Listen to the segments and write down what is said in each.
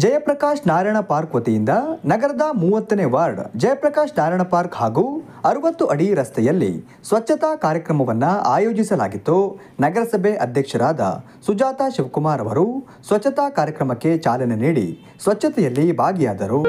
Jayaprakash Narayana park ವತಿಯಿಂದ ನಗರದ 30ನೇ ward Jayaprakash Narayana park ಹಾಗೂ 60 ಅಡಿ ರಸ್ತೆಯಲ್ಲಿ ಸ್ವಚ್ಛತಾ ಕಾರ್ಯಕ್ರಮವನ್ನು ಆಯೋಜಿಸಲಾಗಿತ್ತು. ನಗರಸಭೆ ಅಧ್ಯಕ್ಷರಾದ ಸುಜಾತಾ ಶಿವಕುಮಾರ್ ಅವರು ಸ್ವಚ್ಛತಾ ಕಾರ್ಯಕ್ರಮಕ್ಕೆ ಚಾಲನೆ ನೀಡಿ ಸ್ವಚ್ಛತೆಯಲ್ಲಿ ಭಾಗಿಯಾದರು.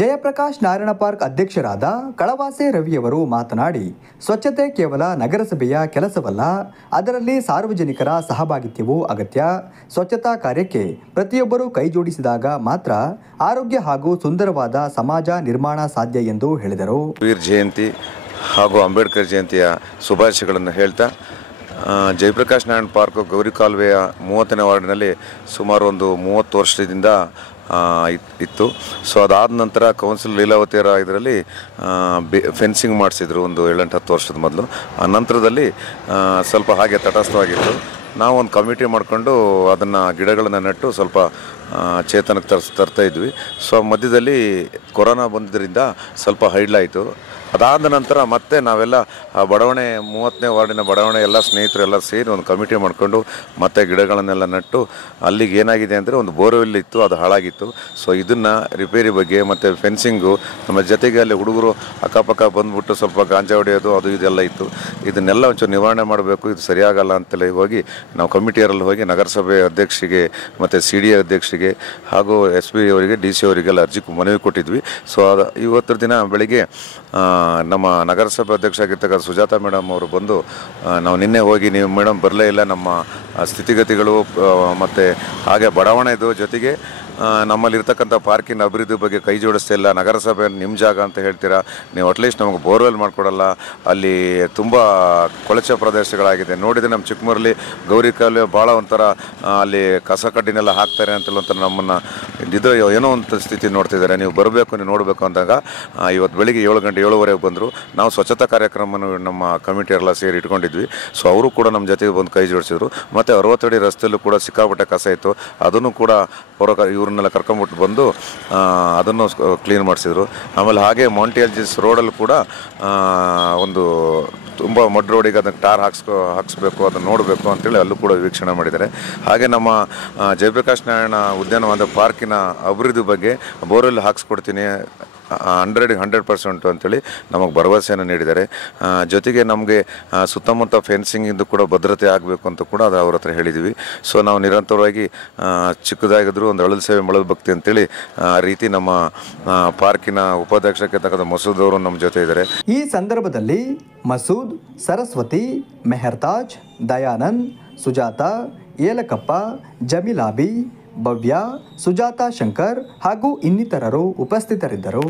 ಜಯಪ್ರಕಾಶ್ ನಾರಾಯಣ ಪಾರ್ಕ್ ಅಧ್ಯಕ್ಷರಾದ ಕಳವಾಸೆ ರವಿಯವರು ಮಾತನಾಡಿ, ಸ್ವಚ್ಛತೆ ಕೇವಲ ನಗರಸಭೆಯ ಕೆಲಸವಲ್ಲ, ಅದರಲ್ಲಿ ಸಾರ್ವಜನಿಕರ ಸಹಭಾಗಿತ್ವವೂ ಅಗತ್ಯ. ಸ್ವಚ್ಛತಾ ಕಾರ್ಯಕ್ಕೆ ಪ್ರತಿಯೊಬ್ಬರೂ ಕೈಜೋಡಿಸಿದಾಗ ಮಾತ್ರ ಆರೋಗ್ಯ ಹಾಗೂ ಸುಂದರವಾದ ಸಮಾಜ ನಿರ್ಮಾಣ ಸಾಧ್ಯ ಎಂದು ಹೇಳಿದರು. ವೀರ್ ಜಯಂತಿ ಹಾಗೂ ಅಂಬೇಡ್ಕರ್ ಜಯಂತಿಯ ಶುಭಾಶಯಗಳನ್ನು ಹೇಳ್ತಾ, ಜಯಪ್ರಕಾಶ್ ನಾರಾಯಣ ಪಾರ್ಕ್ ಗೌರಿ ಕಾಲುವೆಯ 30ನೇ ವಾರ್ಡಿನಲ್ಲಿ ಸುಮಾರು ಒಂದು 30 ವರ್ಷದಿಂದ ಇತ್ತು. ಸೊ ಅದಾದ ನಂತರ ಕೌನ್ಸಿಲ್ ಲೀಲಾವತಿಯರ ಇದರಲ್ಲಿ ಫೆನ್ಸಿಂಗ್ ಮಾಡಿಸಿದ್ರು ಒಂದು 7-10 ವರ್ಷದ ಮೊದಲು. ಆ ನಂತರದಲ್ಲಿ ಸ್ವಲ್ಪ ಹಾಗೆ ತಟಸ್ಥವಾಗಿತ್ತು. ನಾವು ಒಂದು ಕಮಿಟಿ ಮಾಡಿಕೊಂಡು ಅದನ್ನು ಗಿಡಗಳನ್ನು ನೆಟ್ಟು ಸ್ವಲ್ಪ ಚೇತನಕ್ಕೆ ತರ್ತಾ ಇದ್ವಿ. ಸೊ ಮಧ್ಯದಲ್ಲಿ ಕೊರೋನಾ ಬಂದಿದ್ದರಿಂದ ಸ್ವಲ್ಪ ಹೈಡ್ಲಾಯಿತು. ಅದಾದ ನಂತರ ಮತ್ತೆ ನಾವೆಲ್ಲ ಬಡಾವಣೆ 30ನೇ ವಾರ್ಡಿನ ಬಡಾವಣೆ ಎಲ್ಲ ಸ್ನೇಹಿತರು ಎಲ್ಲ ಸೇರಿ ಒಂದು ಕಮಿಟಿ ಮಾಡಿಕೊಂಡು ಮತ್ತೆ ಗಿಡಗಳನ್ನೆಲ್ಲ ನೆಟ್ಟು, ಅಲ್ಲಿಗೆ ಏನಾಗಿದೆ ಅಂದರೆ ಒಂದು ಬೋರ್ವೆಲ್ ಇತ್ತು, ಅದು ಹಾಳಾಗಿತ್ತು. ಸೊ ಇದನ್ನು ರಿಪೇರಿ ಬಗ್ಗೆ ಮತ್ತು ಫೆನ್ಸಿಂಗು, ನಮ್ಮ ಜೊತೆಗೆ ಅಲ್ಲಿ ಹುಡುಗರು ಅಕ್ಕಪಕ್ಕ ಬಂದುಬಿಟ್ಟು ಸ್ವಲ್ಪ ಗಾಂಜಾ ಹೊಡೆಯೋದು ಅದು ಇದೆಲ್ಲ ಇತ್ತು. ಇದನ್ನೆಲ್ಲ ಒಂಚೂರು ನಿವಾರಣೆ ಮಾಡಬೇಕು, ಇದು ಸರಿಯಾಗಲ್ಲ ಅಂತೇಳಿ ಹೋಗಿ ನಾವು ಕಮಿಟಿಯರಲ್ಲಿ ಹೋಗಿ ನಗರಸಭೆ ಅಧ್ಯಕ್ಷರಿಗೆ ಮತ್ತು CDA ಅಧ್ಯಕ್ಷರಿಗೆ ಹಾಗೂ SP ಅವರಿಗೆ DC ಅವರಿಗೆಲ್ಲ ಮನವಿ ಕೊಟ್ಟಿದ್ವಿ. ಸೊ ಇವತ್ತರ ದಿನ ಬೆಳಿಗ್ಗೆ ನಮ್ಮ ನಗರಸಭೆ ಅಧ್ಯಕ್ಷ ಆಗಿರ್ತಕ್ಕಂಥ ಸುಜಾತಾ ಮೇಡಮ್ ಅವರು ಬಂದು, ನಾವು ನಿನ್ನೆ ಹೋಗಿ ನೀವು ಮೇಡಮ್ ಬರಲೇ ಇಲ್ಲ, ನಮ್ಮ ಸ್ಥಿತಿಗತಿಗಳು ಮತ್ತು ಹಾಗೆ ಬಡಾವಣೆದು ಜೊತೆಗೆ ನಮ್ಮಲ್ಲಿರ್ತಕ್ಕಂಥ ಪಾರ್ಕಿನ ಅಭಿವೃದ್ಧಿ ಬಗ್ಗೆ ಕೈ ಜೋಡಿಸ್ತಾ ಇಲ್ಲ, ನಗರಸಭೆ ನಿಮ್ಮ ಜಾಗ ಅಂತ ಹೇಳ್ತೀರಾ, ನೀವು ಅಟ್ಲೀಸ್ಟ್ ನಮಗೆ ಬೋರ್ವೆಲ್ ಮಾಡಿಕೊಡಲ್ಲ, ಅಲ್ಲಿ ತುಂಬ ಕೊಳಚೆ ಪ್ರದೇಶಗಳಾಗಿದೆ. ನೋಡಿದರೆ ನಮ್ಮ ಚಿಕ್ಕಮೂರಲ್ಲಿ ಗೌರಿ ಕಾಲುವೆ ಭಾಳ ಒಂಥರ ಅಲ್ಲಿ ಕಸ ಕಡ್ಡಿನೆಲ್ಲ ಹಾಕ್ತಾರೆ ಅಂತೆಲ್ಲ ಒಂಥರ ನಮ್ಮನ್ನು ಇದ್ರೆ ಏನೋ ಒಂದು ಸ್ಥಿತಿ ನೋಡ್ತಿದ್ದಾರೆ. ನೀವು ಬರಬೇಕು, ನೀವು ನೋಡಬೇಕು ಅಂದಾಗ ಇವತ್ತು ಬೆಳಿಗ್ಗೆ 7 ಗಂಟೆ 7:15 ಬಂದರು. ನಾವು ಸ್ವಚ್ಛತಾ ಕಾರ್ಯಕ್ರಮವನ್ನು ನಮ್ಮ ಕಮಿಟಿಯರೆಲ್ಲ ಸೇರಿ ಇಟ್ಕೊಂಡಿದ್ವಿ. ಸೊ ಅವರು ಕೂಡ ನಮ್ಮ ಜೊತೆಗೆ ಬಂದು ಕೈ ಜೋಡಿಸಿದ್ರು. ಮತ್ತು 60 ಅಡಿ ರಸ್ತೆಯಲ್ಲೂ ಕೂಡ ಸಿಕ್ಕಾಪಟ್ಟೆ ಕಸ ಇತ್ತು, ಅದನ್ನು ಕೂಡ ಇವ್ರನ್ನೆಲ್ಲ ಕರ್ಕೊಂಬಿಟ್ಟು ಬಂದು ಅದನ್ನು ಕ್ಲೀನ್ ಮಾಡಿಸಿದ್ರು. ಆಮೇಲೆ ಹಾಗೆ ಮಾಂಟಿಯಾಲ್ಜಿಸ್ ರೋಡಲ್ಲೂ ಕೂಡ ಒಂದು ತುಂಬ ಮಡ್ ರೋಡಿಗೆ ಅದನ್ನು ಟಾರ್ ಹಾಕ್ಸ್ಬೇಕು, ಅದನ್ನು ನೋಡಬೇಕು ಅಂತೇಳಿ ಅಲ್ಲೂ ಕೂಡ ವೀಕ್ಷಣೆ ಮಾಡಿದ್ದಾರೆ. ಹಾಗೆ ನಮ್ಮ ಜಯಪ್ರಕಾಶ್ ನಾರಾಯಣ ಉದ್ಯಾನವನದ ಪಾರ್ಕಿನ ಅಭಿವೃದ್ಧಿ ಬಗ್ಗೆ ಬೋರ್ವೆಲ್ ಹಾಕ್ಸ್ಕೊಡ್ತೀನಿ 100% ಅಂತೇಳಿ ನಮಗೆ ಭರವಸೆಯನ್ನು ನೀಡಿದ್ದಾರೆ. ಜೊತೆಗೆ ನಮಗೆ ಸುತ್ತಮುತ್ತ ಫೆನ್ಸಿಂಗಿಂದು ಕೂಡ ಭದ್ರತೆ ಆಗಬೇಕು ಅಂತ ಕೂಡ ಅದು ಅವ್ರ ಹತ್ರ ಹೇಳಿದ್ವಿ. ಸೊ ನಾವು ನಿರಂತರವಾಗಿ ಚಿಕ್ಕದಾಗಿದ್ರು ಒಂದು ಅಳಲು ಸೇವೆ ಮಳಲು ಭಕ್ತಿ ಅಂತೇಳಿ ರೀತಿ ನಮ್ಮ ಪಾರ್ಕಿನ ಉಪಾಧ್ಯಕ್ಷಕ್ಕೆ ತಕ್ಕಂಥ ಮಸೂದ್ ಅವರು ನಮ್ಮ ಜೊತೆ ಇದ್ದಾರೆ. ಈ ಸಂದರ್ಭದಲ್ಲಿ ಮಸೂದ್, ಸರಸ್ವತಿ, ಮೆಹರ್ತಾಜ್, ದಯಾನಂದ್, ಸುಜಾತಾ, ಏಲಕಪ್ಪ, ಜಮೀಲಾಬಿ, ಭವ್ಯ, ಸುಜಾತಾ ಶಂಕರ್ ಹಾಗೂ ಇನ್ನಿತರರು ಉಪಸ್ಥಿತರಿದ್ದರು.